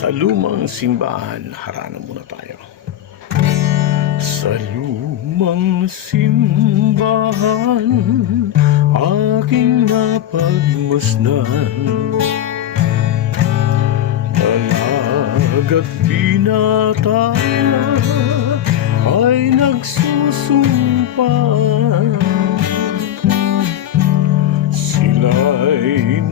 Sa lumang simbahan, harana muna tayo. Sa lumang simbahan, aking napagmasdan, dalaga't binata ay nagsusumpa. Sila'y